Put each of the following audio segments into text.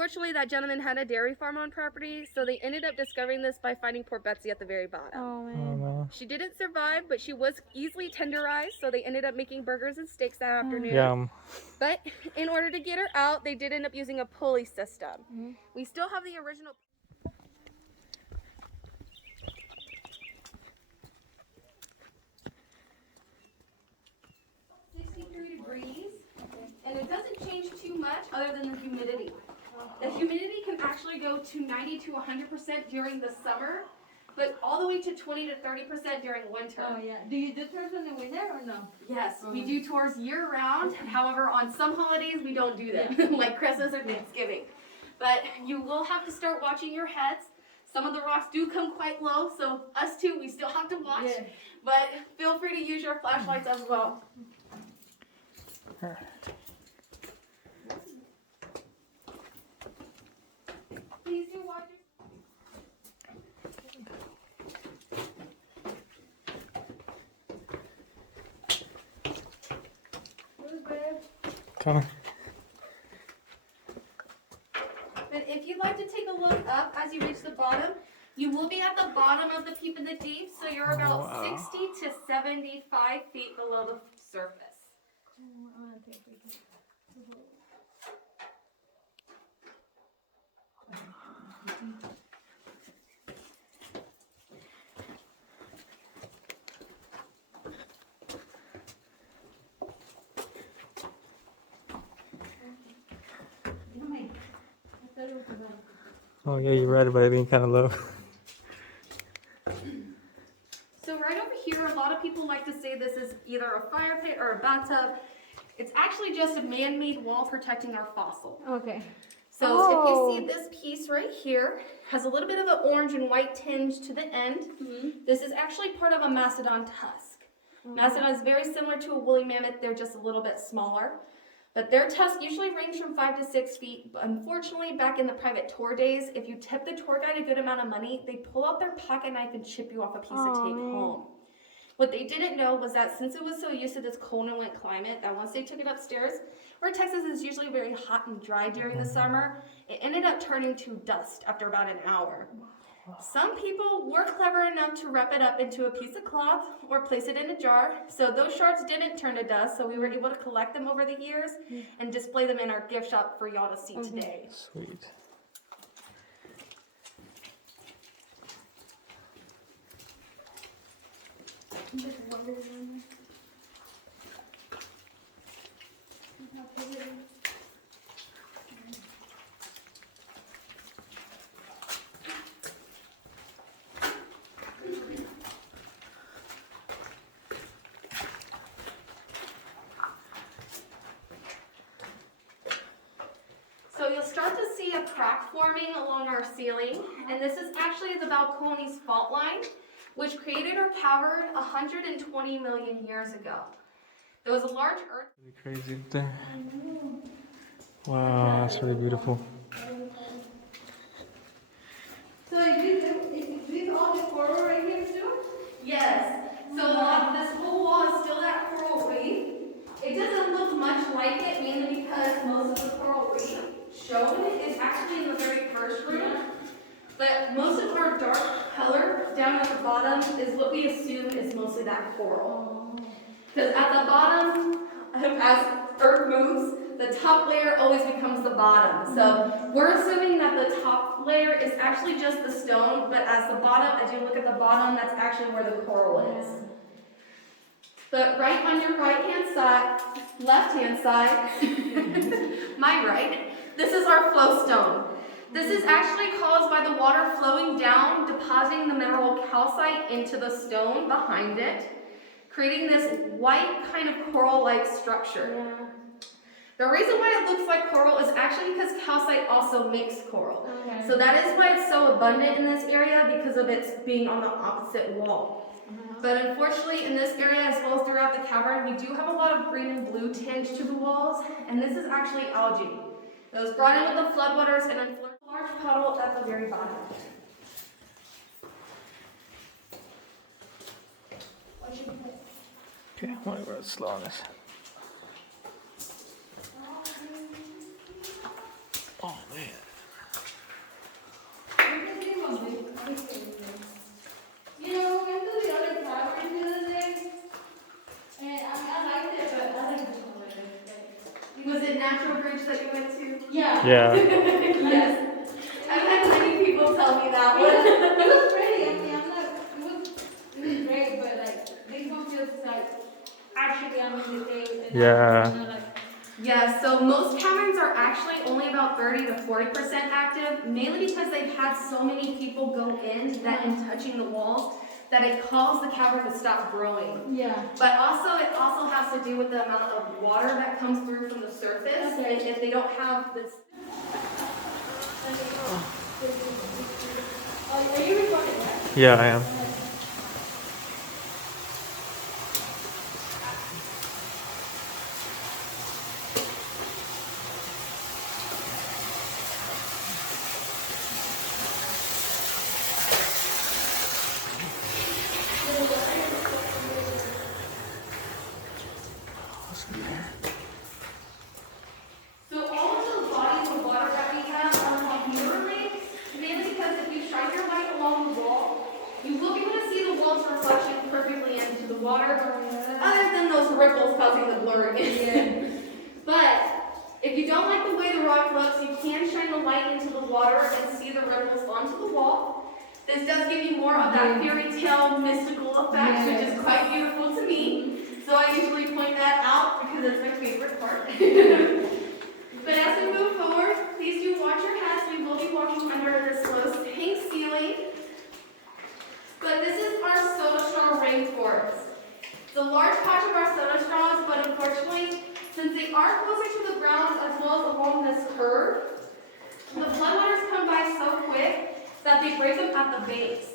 unfortunately, that gentleman had a dairy farm on property, so they ended up discovering this by finding poor Betsy at the very bottom. Oh, man. Oh, no. She didn't survive, but she was easily tenderized, so they ended up making burgers and steaks that afternoon. Yum. But in order to get her out, they did end up using a pulley system. We still have the original. 63 degrees, and it doesn't change too much other than the humidity. The humidity can actually go to 90 to 100% during the summer, but all the way to 20 to 30% during winter. Oh, yeah. Do you do tours in the winter or no? Yes, we do tours year round. However, on some holidays we don't do them, like Christmas or Thanksgiving. But you will have to start watching your heads. Some of the rocks do come quite low, so us too, we still have to watch. Yeah. But feel free to use your flashlights as well. Please do watch your... Coming. And if you'd like to take a look up as you reach the bottom, you will be at the bottom of the Peep in the Deep, so you're about 60 to 75 feet below the surface. Oh, yeah, you're right about it being kind of low. So right over here, a lot of people like to say this is either a fire pit or a bathtub. It's actually just a man-made wall protecting our fossil. Okay. So if you see this piece right here, has a little bit of an orange and white tinge to the end. This is actually part of a mastodon tusk. Mastodon is very similar to a woolly mammoth. They're just a little bit smaller. But their tusks usually range from 5 to 6 feet. But unfortunately, back in the private tour days, if you tip the tour guide a good amount of money, they pull out their pocket knife and chip you off a piece to take home. What they didn't know was that since it was so used to this cold and wet climate, that once they took it upstairs, where Texas is usually very hot and dry during the summer, it ended up turning to dust after about an hour. Some people were clever enough to wrap it up into a piece of cloth or place it in a jar. So those shards didn't turn to dust, so we were able to collect them over the years and display them in our gift shop for y'all to see today. Sweet. So you'll start to see a crack forming along our ceiling, and this is actually the Balcones fault line, which created our cavern 120 million years ago. There was a large earth... Pretty crazy there. Wow, that's really beautiful. So is this all the coral right here too? Yes. So this whole wall is still that coral reef. It doesn't look much like it, mainly because most of the coral reef shown is actually in the very first room. But most of our dark color down at the bottom is what we assume is mostly that coral. Because at the bottom, as Earth moves, the top layer always becomes the bottom. So we're assuming that the top layer is actually just the stone, but as you look at the bottom, that's actually where the coral is. But right on your right-hand side, left-hand side, my right, this is our flow stone. This is actually caused by the water flowing down, depositing the mineral calcite into the stone behind it, creating this white kind of coral-like structure. The reason why it looks like coral is actually because calcite also makes coral. So that is why it's so abundant in this area, because of its being on the opposite wall. But unfortunately, in this area, as well as throughout the cavern, we do have a lot of green and blue tinge to the walls, and this is actually algae. It was brought in with the floodwaters and a large puddle at the very bottom. Okay, I want to go slow on this. Oh, man. Yeah. Yes. I've had many people tell me that It one. was pretty. I mean, it was great, but like this one feels like actually I'm in the cave. And Yeah. I'm like, Yeah, so most caverns are actually only about 30 to 40% active, mainly because they've had so many people go in that in touching the walls that it caused the cavern to stop growing. yeah. But also, it also has to do with the amount of water that comes through from the surface. Okay. And if they don't have this. Are you recording that? Yeah, I am. So all of those bodies of water that we have are called mirror lakes, mainly because if you shine your light along the wall, you will be able to see the wall's reflection perfectly into the water, other than those ripples causing the blurriness. But if you don't like the way the rock looks, you can shine the light into the water and see the ripples onto the wall. This does give you more of that fairy tale mystical effect, which is quite beautiful to me. So I usually point that out because it's my favorite part. But as we move forward, please do watch your heads. We will be walking under this low hang ceiling. But this is our soda straw rainforest. It's a large patch of our soda straws, but unfortunately, since they are closer to the ground as well as along this curve, the floodwaters come by so quick that they break them at the base.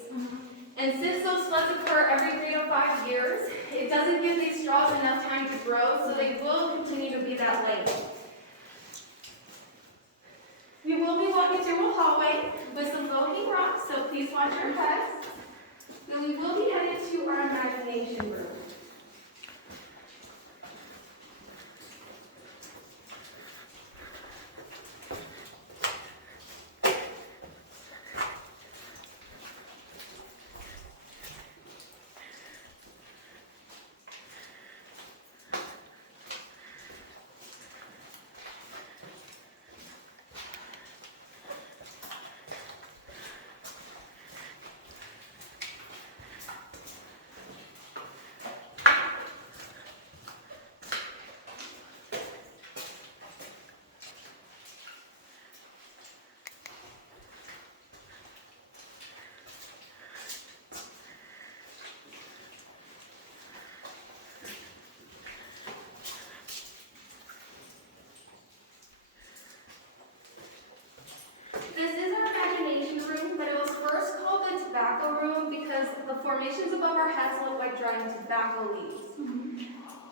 And since those floods occur every 3 to 5 years, it doesn't give these straws enough time to grow, so they will continue to be that length. We will be walking through a hallway with some low-hanging rocks, so please watch your heads. Then we will be headed to our imagination room. This is our imagination room, but it was first called the tobacco room because the formations above our heads look like drying tobacco leaves.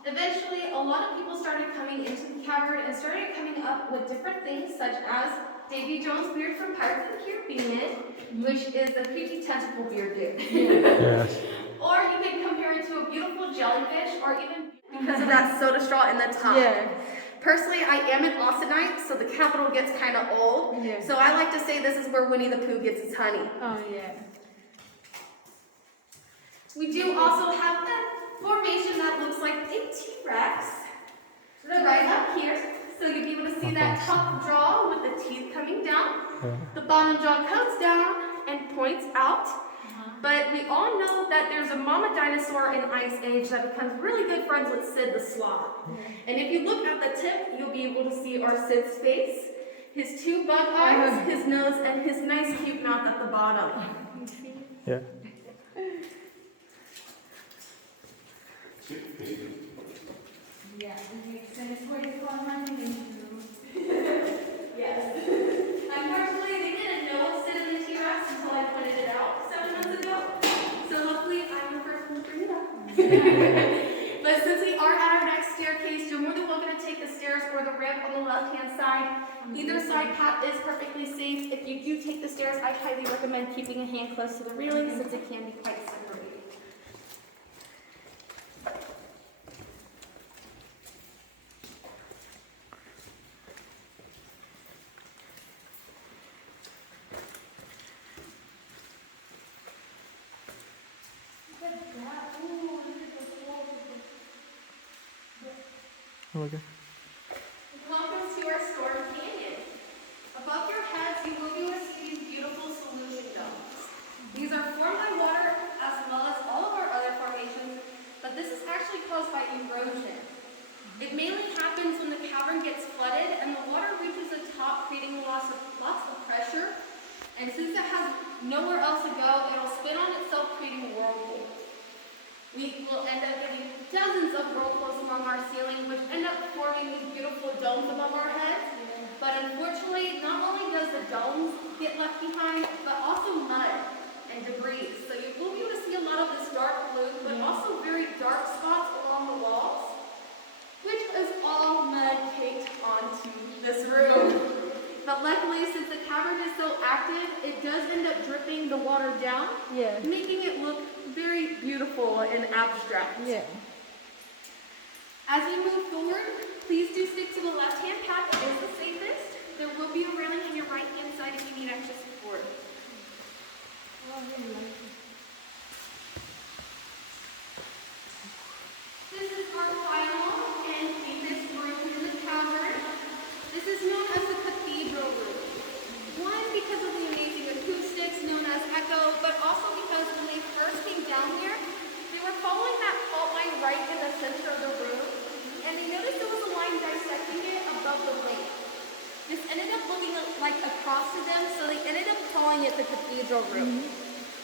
Eventually, a lot of people started coming into the cavern and started coming up with different things, such as Davy Jones' beard from Pirates of the Caribbean, which is the creepy tentacle beard dude. Yes. Or you can compare it to a beautiful jellyfish, or even because of that soda straw in the top. Yeah. Personally, I am an Austinite, so the capital gets kind of old. Yeah. So I like to say this is where Winnie the Pooh gets his honey. Oh yeah. We do also have a formation that looks like a T-Rex right up here. So you'll be able to see that top jaw with the teeth coming down. Yeah. The bottom jaw comes down and points out. But we all know that there's a mama dinosaur in Ice Age that becomes really good friends with Sid the Sloth. And if you look at the tip, you'll be able to see our Sid's face, his 2 bug eyes, his nose, and his nice cute mouth at the bottom. Yeah. Yeah, it makes sense where you call imagination room. Yes. Unfortunately, they didn't know Sid and the T-Rex until I pointed it out 7 months ago. So luckily, I'm the first one to bring it up. But since we are at our next staircase, you're more than welcome to take the stairs or the ramp on the left-hand side. Either side path is perfectly safe. If you do take the stairs, I highly recommend keeping a hand close to the railing since it can be quite slippery. Okay. Welcome to our storm canyon. And since it has nowhere else to go, it'll spin on itself, creating whirlpools. We will end up getting dozens of whirlpools along our ceiling, which end up forming these beautiful domes above our heads. But unfortunately, not only does the domes get left behind, but also mud and debris. So you will be able to see a lot of this dark blue, but also very dark spots along the walls, which is all mud caked onto this room. But luckily, since the cavern is so active, it does end up dripping the water down, making it look very beautiful and abstract. Yeah. As we move forward, please do stick to the left-hand path. It is the safest. There will be a railing on your right-hand side if you need extra support. This is our final and famous room in the cavern. This is known as the cathedral room. One, because of the amazing acoustics known as echo, but also because when they first came down here, they were following that fault line right in the center of the room, and they noticed there was a line dissecting it above the lake. This ended up looking like a cross to them, so they ended up calling it the cathedral room.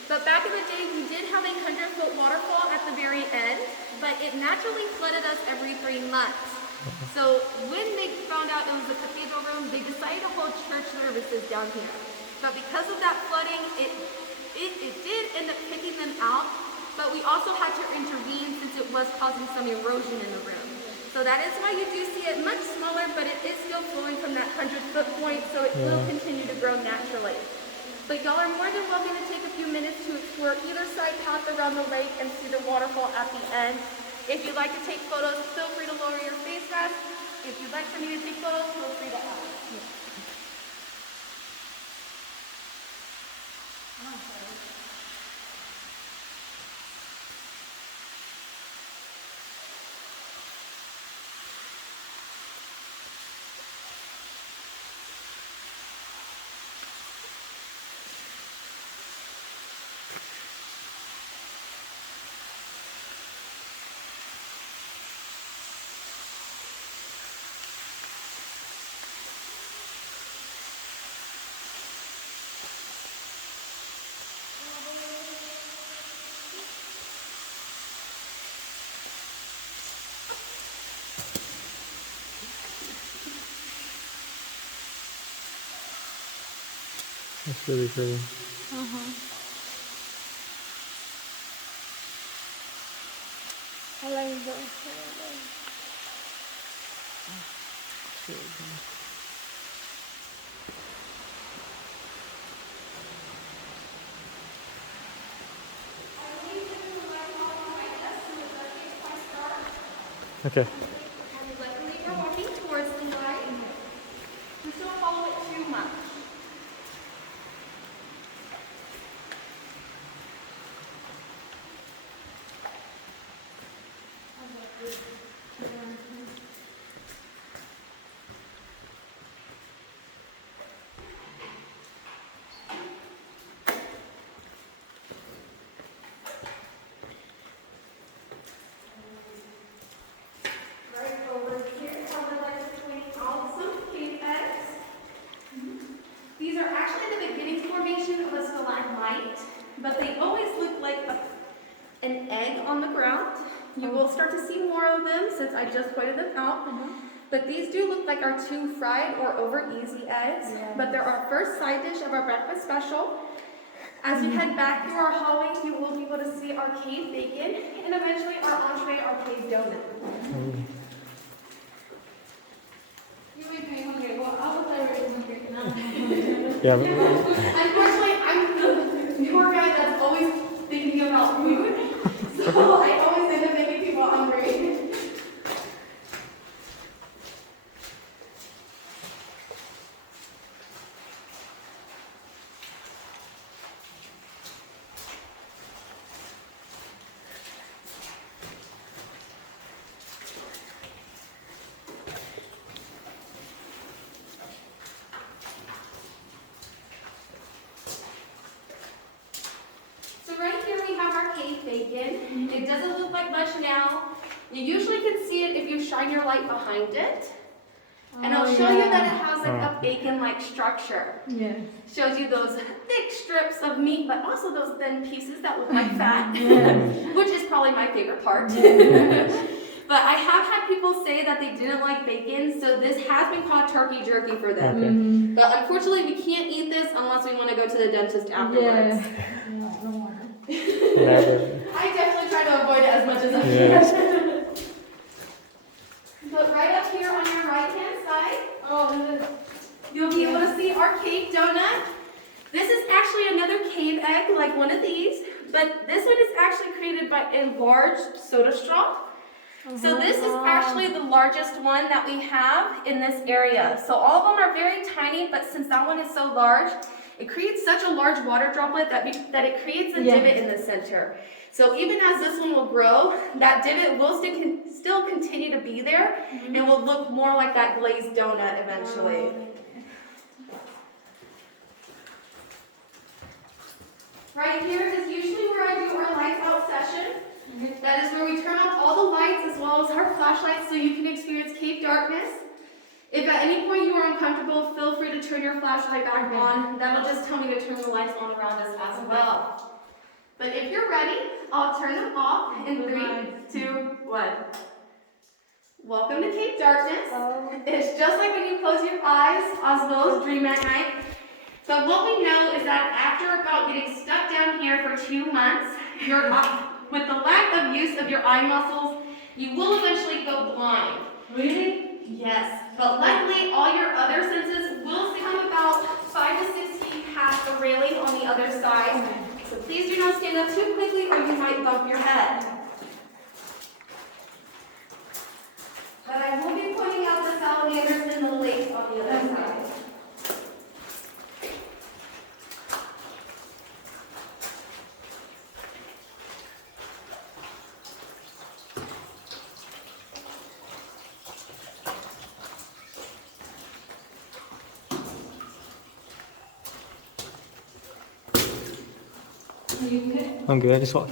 But back in the day, we did have a 100-foot waterfall at the very end, but it naturally flooded us every 3 months. So when they found out it was the cathedral room, they decided to hold church services down here. But because of that flooding, it did end up kicking them out, but we also had to intervene since it was causing some erosion in the room. So that is why you do see it much smaller, but it is still flowing from that 100-foot point, so it will continue to grow naturally. But y'all are more than welcome to take a few minutes to explore either side path around the lake and see the waterfall at the end. If you'd like to take photos, feel free to lower your face mask. If you'd like for me to take photos, feel free to ask. That's really pretty. I like that. Okay. Luckily, we're walking towards the light. Just don't follow it too much. But they always look like an egg on the ground. You will start to see more of them since I just pointed them out. But these do look like our 2 fried or over easy eggs. But they're our first side dish of our breakfast special. As you head back through our hallway, you will be able to see our cave bacon and eventually our entree, our cave donut. You make me hungry. Well, I was already hungry. Yeah. Unfortunately, I'm the tour guide that's always thinking about food, so I always end up making people hungry. Bacon. It doesn't look like much now. You usually can see it if you shine your light behind it. And I'll show you that it has has like a bacon-like structure. Yeah. Shows you those thick strips of meat, but also those thin pieces that look like fat, which is probably my favorite part. But I have had people say that they didn't like bacon, so this has been called turkey jerky for them. Okay. But unfortunately, we can't eat this unless we want to go to the dentist afterwards. Never. I definitely try to avoid it as much as I can. But right up here on your right-hand side, you'll be able to see our cave donut. This is actually another cave egg, like one of these, but this one is actually created by enlarged soda straw. So this is actually the largest one that we have in this area. So all of them are very tiny, but since that one is so large, it creates such a large water droplet that it creates a divot in the center. So even as this one will grow, that divot will still continue to be there and will look more like that glazed donut eventually. Right here is usually where I do our lights out session. That is where we turn off all the lights as well as our flashlights so you can experience cave darkness. If at any point you are uncomfortable, feel free to turn your flashlight back on. That'll just tell me to turn the lights on around us as well. But if you're ready, I'll turn them off in 3, 2, 1. Welcome to Cave Darkness. It's just like when you close your eyes as well as dream at night. But what we know is that after about getting stuck down here for 2 months, with the lack of use of your eye muscles, you will eventually go blind. Really? Yes, but luckily all your other senses will come about 5 to 6 feet past the railing on the other side. So please do not stand up too quickly or you might bump your head. But I will be pointing out the salamanders in the lake on the other side. I'm good. Just walk.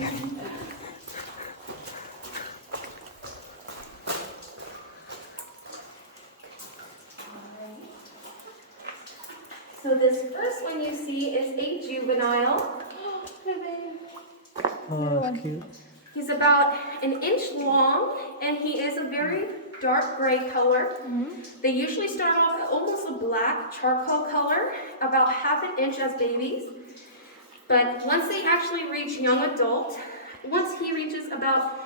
So this first one you see is a juvenile. Oh, that's cute. He's about 1 inch long and he is a very dark gray color. They usually start off almost a black charcoal color, about 1/2 inch as babies. But once they actually reach young adult, once he reaches about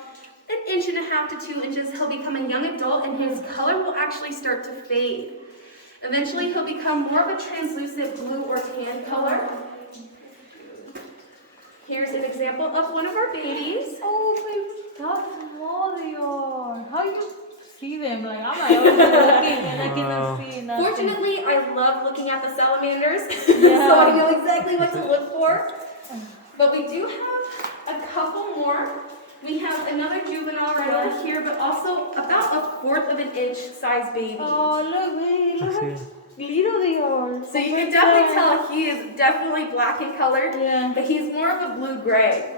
1.5 to 2 inches, he'll become a young adult and his color will actually start to fade. Eventually, he'll become more of a translucent blue or tan color. Here's an example of one of our babies. Oh, baby, how small they are. How you see them? Like, I'm like, always looking and I cannot see nothing. Fortunately, I love looking at the salamanders, so I know exactly what to look for. But we do have a couple more. We have another juvenile right over here, but also about 1/4 inch size baby. Oh, look, baby, look how little they are. So you can definitely tell he is definitely black in color, but he's more of a blue-gray.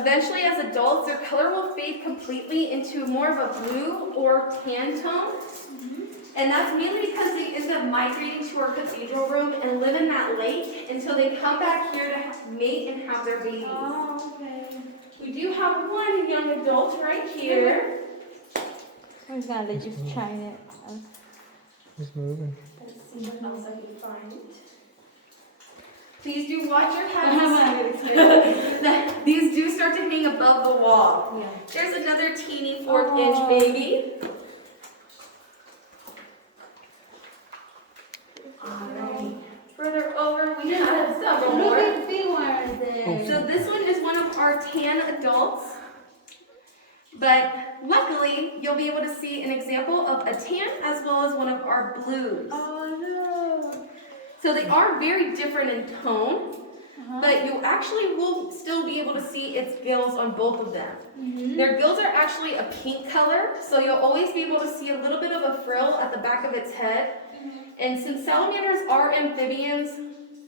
Eventually, as adults, their color will fade completely into more of a blue or tan tone. And that's mainly because they end up migrating to our cathedral room and live in that lake until they come back here to mate and have their babies. Oh, okay. We do have one young adult right here. I'm gonna just try it. It's moving. Let's see what else I can find. Please do watch your heads. These do start to hang above the wall. There's another teeny 4th inch baby. Alright. Further over, we have several more. So this one is one of our tan adults. But luckily, you'll be able to see an example of a tan as well as one of our blues. Oh, no. So they are very different in tone, but you actually will still be able to see its gills on both of them. Their gills are actually a pink color, so you'll always be able to see a little bit of a frill at the back of its head. And since salamanders are amphibians,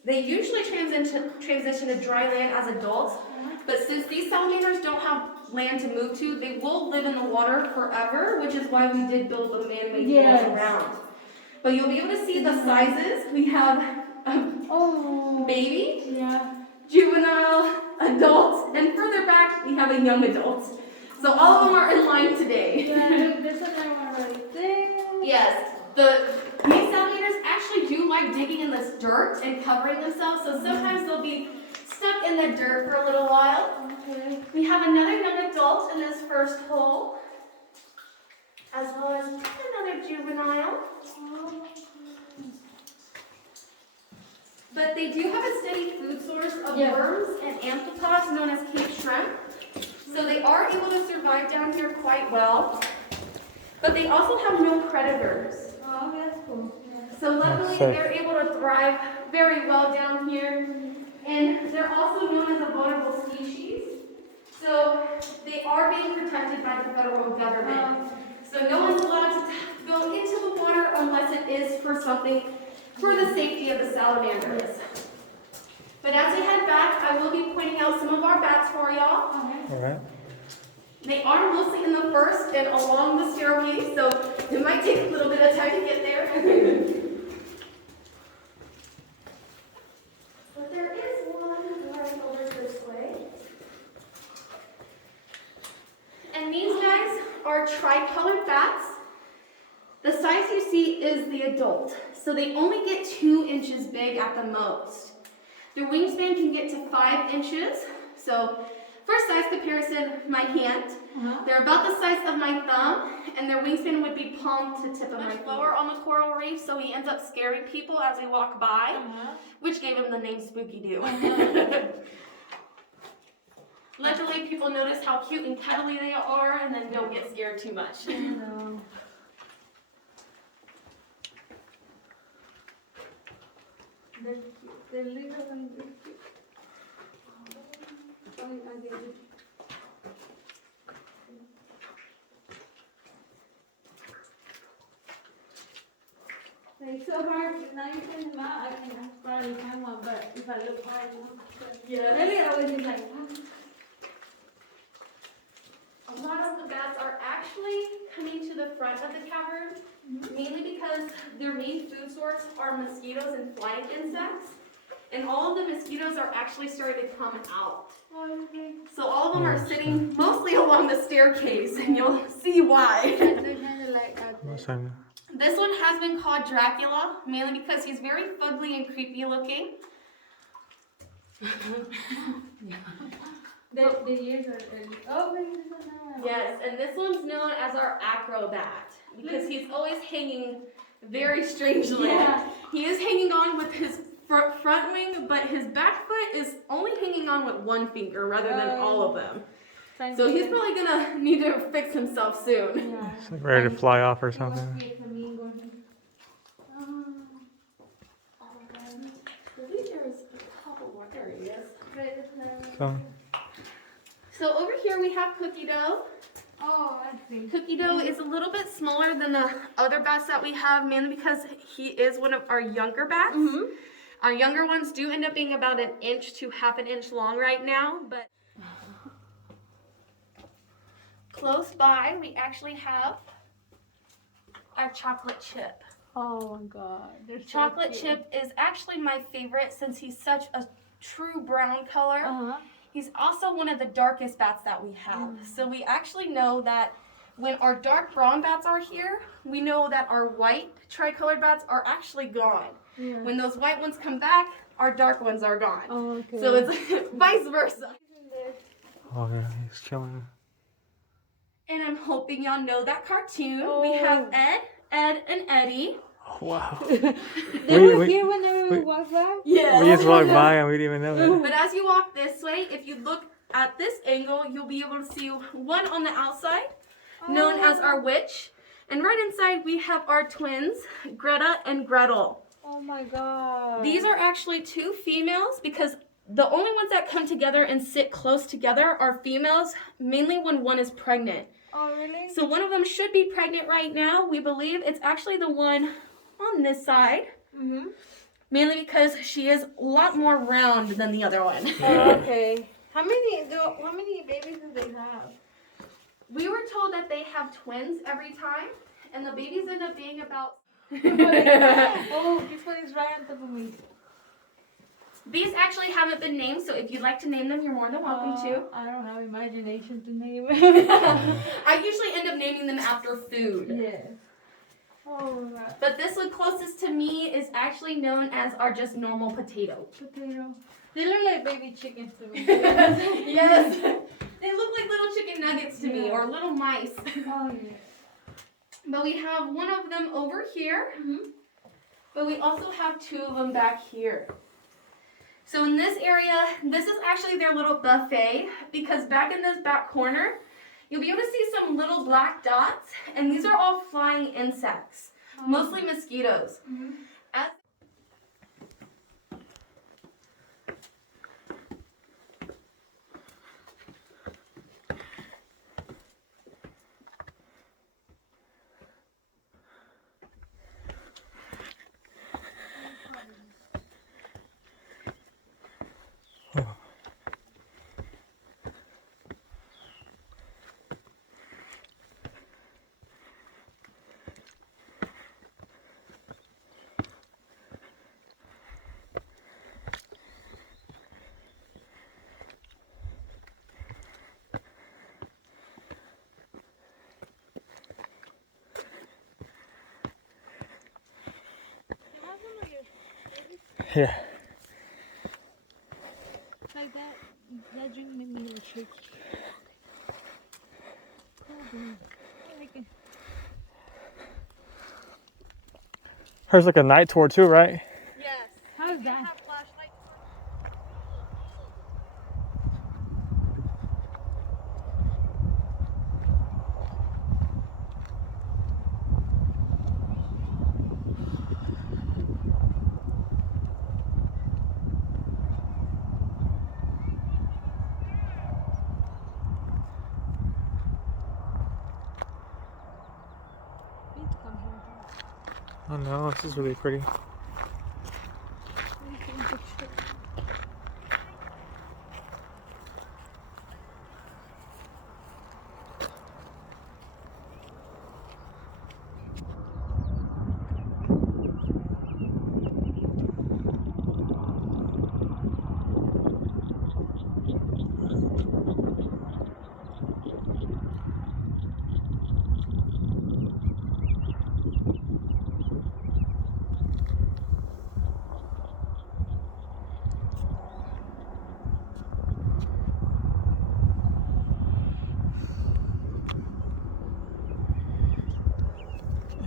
they usually transition to dry land as adults. But since these salamanders don't have land to move to, they will live in the water forever, which is why we did build the man-made walls around. But you'll be able to see the sizes. We have baby, Yeah. juvenile, adult, and further back we have a young adult. So all of them are in line today. Yeah, there's another one right there. Yes, these salamanders actually do like digging in this dirt and covering themselves, so sometimes they'll be stuck in the dirt for a little while. Okay. We have another young adult in this first hole, as well as another juvenile. But they do have a steady food source of worms and amphipods known as cave shrimp. So they are able to survive down here quite well. But they also have no predators. Oh, that's cool. Yeah. So luckily they're able to thrive very well down here. And they're also known as a vulnerable species. So they are being protected by the federal government. So no one's allowed to go into the water unless it is for something for the safety of the salamanders. But as we head back, I will be pointing out some of our bats for y'all. All right. They are mostly in the first and along the stairway, so it might take a little bit of time to get there. But there is one right over this way. And these guys are tricolored bats. The size you see is the adult, so they only get 2 inches big at the most. Their wingspan can get to 5 inches. So for size comparison, my hand, they're about the size of my thumb, and their wingspan would be palm to tip of my finger. Lower on the coral reef, so he ends up scaring people as they walk by, which gave him the name Spooky Doo. Luckily, people notice how cute and cuddly they are, and then don't get scared too much. They're little and cute. It's so hard. Now you can them out. I can probably find one, but if I look hard, Really, I always be like, A lot of the bats are actually coming to the front of the cavern, mainly because their main food source are mosquitoes and flying insects. And all of the mosquitoes are actually starting to come out. So all of them are sitting mostly along the staircase, and you'll see why. they're kind of like This one has been called Dracula, mainly because he's very fugly and creepy looking. the ears are early. Oh, maybe this one now. Yes, and this one's known as our acrobat because he's always hanging very strangely. Yeah. He is hanging on with his front wing, but his back foot is only hanging on with one finger rather than all of them. So he's probably gonna need to fix himself soon. Yeah. It's like ready to fly off or something. I believe there's a couple more areas. So over here we have Cookie Dough. Oh, I see. Cookie Dough is a little bit smaller than the other bats that we have, mainly because he is one of our younger bats. Our younger ones do end up being about 1 inch to ½ an inch long right now, but close by we actually have our chocolate chip. Oh my God. Chocolate chip is actually my favorite since he's such a true brown color. He's also one of the darkest bats that we have. So we actually know that when our dark brown bats are here, we know that our white tricolored bats are actually gone. When those white ones come back, our dark ones are gone. Oh, okay. So it's vice versa. Oh yeah, he's chilling. And I'm hoping y'all know that cartoon. We have Ed, and Eddie. Oh, wow. They were here whenever we walked by? Yes. We just walked by and we didn't even know that. But as you walk this way, if you look at this angle, you'll be able to see one on the outside, known as our witch. And right inside, we have our twins, Greta and Gretel. Oh my God. These are actually 2 females because the only ones that come together and sit close together are females, mainly when one is pregnant. Oh, really? So one of them should be pregnant right now. We believe it's actually the one on this side. Mainly because she is a lot more round than the other one. Oh, okay. How many babies do they have? We were told that they have twins every time, and the babies end up being about Oh, this one is right on top of me. These actually haven't been named, so if you'd like to name them, you're more than welcome to. I don't have imagination to name. I usually end up naming them after food. Yes. Oh my God. But this one closest to me is actually known as our just normal potato. Potato. They look like baby chickens to me. Yes. They look like little chicken nuggets to me, or little mice. Oh yeah. But we have one of them over here. But we also have two of them back here. So in this area, this is actually their little buffet, because back in this back corner, you'll be able to see some little black dots, and these are all flying insects, mostly mosquitoes. As Yeah. Like that drink made me really shaky. Hers like a night tour too, right? yes. How's that? Oh no, this is really pretty.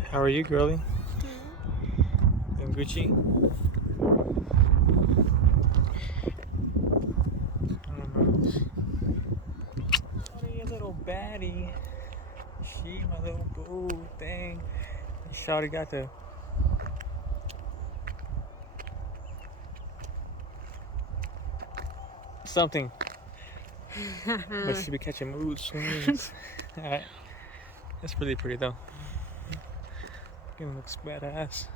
How are you, girlie? In Gucci? What are you, little baddie? She my little boo thing. Shawty got the something. But she be catching mood swings. Alright. That's really pretty though. It looks badass.